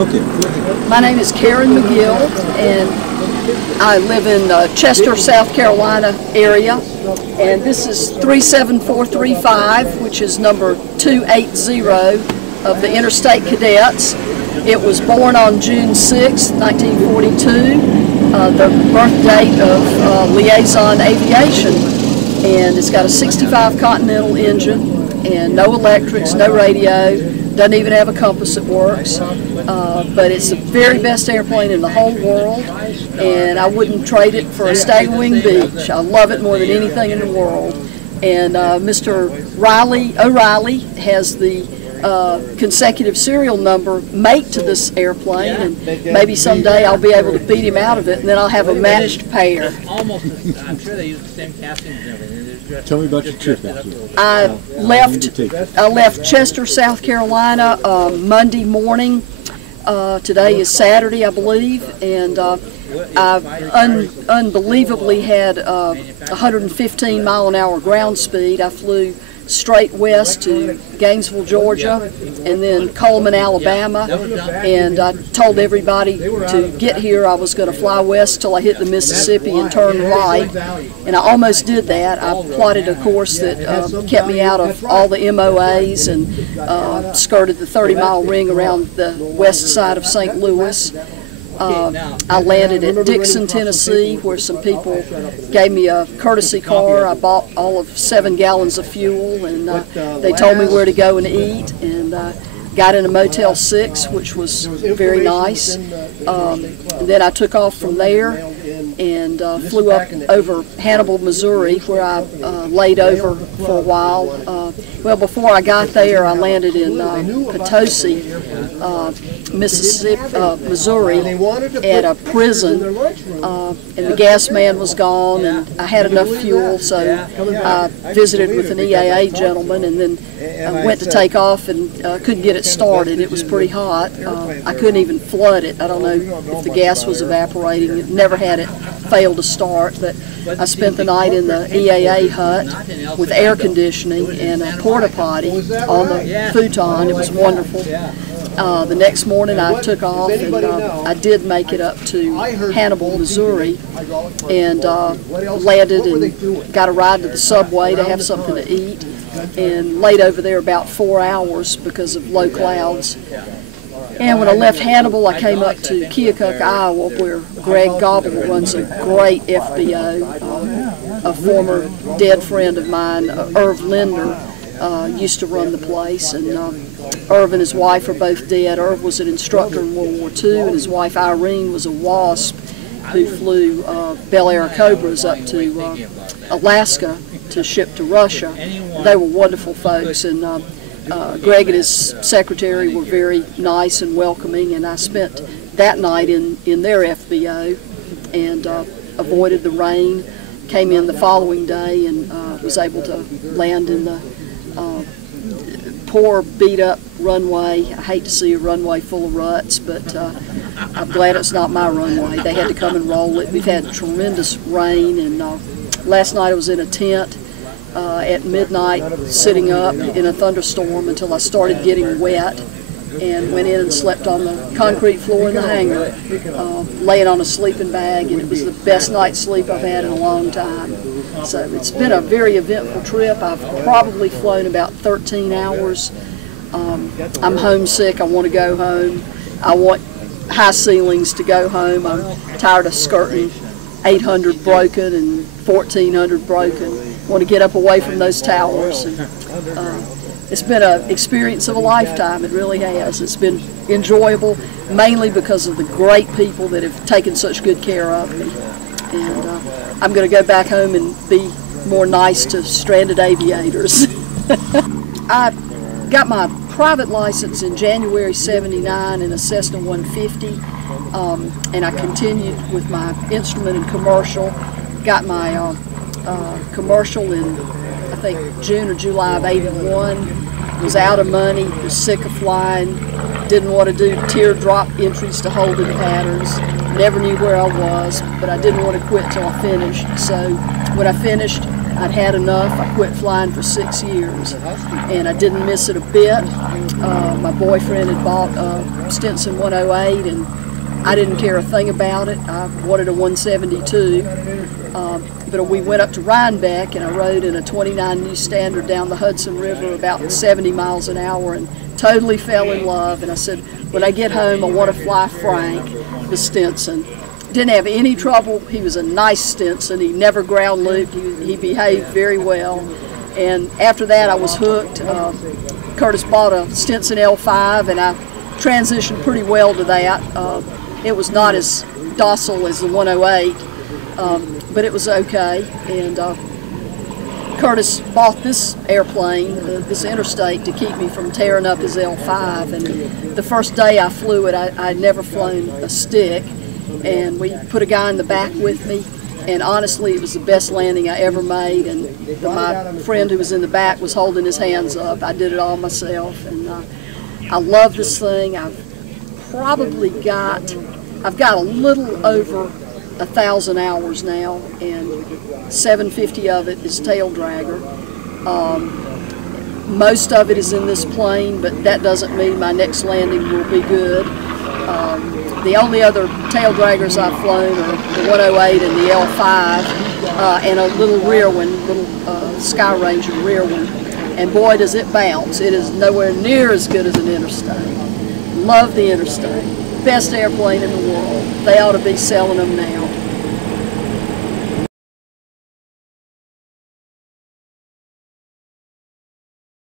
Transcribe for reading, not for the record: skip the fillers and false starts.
Okay. My name is Karen Magill, and I live in the Chester, South Carolina area, and this is 37435, which is number 280 of the Interstate Cadets. It was born on June 6, 1942, the birth date of Liaison Aviation, and it's got a 65 Continental engine and no electrics, no radio, doesn't even have a compass that works, but it's the very best airplane in the whole world, and I wouldn't trade it for a stag wing beach. I love it more than anything in the world. And Mr. O'Reilly has the consecutive serial number mate to this airplane, and maybe someday I'll be able to beat him out of it, and then I'll have a matched pair. I'm sure they use the same castings and everything. Tell me about your trip out here. I left Chester, South Carolina Monday morning. Today is Saturday, I believe, and I've unbelievably had 115 mile-an-hour ground speed. I flew straight west to Gainesville, Georgia, and then Coleman, Alabama, and I told everybody to get here I was going to fly west till I hit the Mississippi and turn right, and I almost did that. I plotted a course that kept me out of all the MOAs and skirted the 30-mile ring around the west side of St. Louis. I landed at Dixon, Tennessee, where some people gave me a courtesy car. I bought all of 7 gallons of fuel, and they told me where to go and eat, and got in a Motel 6, which was very nice. Then I took off from there and flew up over Hannibal, Missouri, where I laid over for a while. Well, before I got there, I landed in Potosi, Missouri, at a prison, and the gas man was gone, and I had enough fuel, so I visited with an EAA gentleman, and then went to take off and couldn't get it started. It was pretty hot. I couldn't even flood it. I don't know if the gas was evaporating. It never had it fail to start, but I spent the night in the EAA hut with air conditioning and a porta potty on the futon. It was wonderful. The next morning I took off, and I did make it up to Hannibal, Missouri, and landed and got a ride to the subway to have something to eat, and laid over there about 4 hours because of low clouds. And when I left Hannibal, I came up to Keokuk, Iowa, where Greg Gobble runs a great FBO. A former dead friend of mine, Irv Linder, used to run the place, and Irv and his wife are both dead. Irv was an instructor in World War II, and his wife Irene was a WASP who flew Bell Air Cobras up to Alaska to ship to Russia. They were wonderful folks, and Greg and his secretary were very nice and welcoming, and I spent that night in their FBO and avoided the rain. Came in the following day and was able to land in the poor, beat-up runway. I hate to see a runway full of ruts, but I'm glad it's not my runway. They had to come and roll it. We've had tremendous rain, and last night I was in a tent at midnight, sitting up in a thunderstorm until I started getting wet, and went in and slept on the concrete floor in the hangar, laying on a sleeping bag, and it was the best night's sleep I've had in a long time. So it's been a very eventful trip. I've probably flown about 13 hours. I'm homesick. I want to go home. I want high ceilings to go home. I'm tired of skirting 800 broken and 1,400 broken. I want to get up away from those towers. And, it's been an experience of a lifetime. It really has. It's been enjoyable, mainly because of the great people that have taken such good care of me. And I'm going to go back home and be more nice to stranded aviators. I got my private license in January '79 in a Cessna 150, and I continued with my instrument and commercial. Got my commercial in, I think, June or July of '81. Was out of money, was sick of flying, didn't want to do teardrop entries to holding patterns, never knew where I was, but I didn't want to quit till I finished. So when I finished, I'd had enough. I quit flying for 6 years, and I didn't miss it a bit. My boyfriend had bought a Stinson 108, and I didn't care a thing about it. I wanted a 172. But we went up to Rhinebeck, and I rode in a 29 New Standard down the Hudson River about 70 miles an hour and totally fell in love. And I said, when I get home, I want to fly Frank, the Stinson. Didn't have any trouble. He was a nice Stinson. He never ground looped. He behaved very well. And after that, I was hooked. Curtis bought a Stinson L5, and I transitioned pretty well to that. It was not as docile as the 108. But it was okay, and Curtis bought this airplane, this Interstate, to keep me from tearing up his L5. And the first day I flew it, I'd never flown a stick, and we put a guy in the back with me, and honestly, it was the best landing I ever made. And my friend who was in the back was holding his hands up. I did it all myself, and I love this thing. I've got a little over 1,000 hours now, and 750 of it is tail dragger. Most of it is in this plane, but that doesn't mean my next landing will be good. The only other tail draggers I've flown are the 108 and the L5, and a little rear one, little Sky Ranger rear one. And boy, does it bounce. It is nowhere near as good as an Interstate. Love the Interstate. Best airplane in the world. They ought to be selling them now.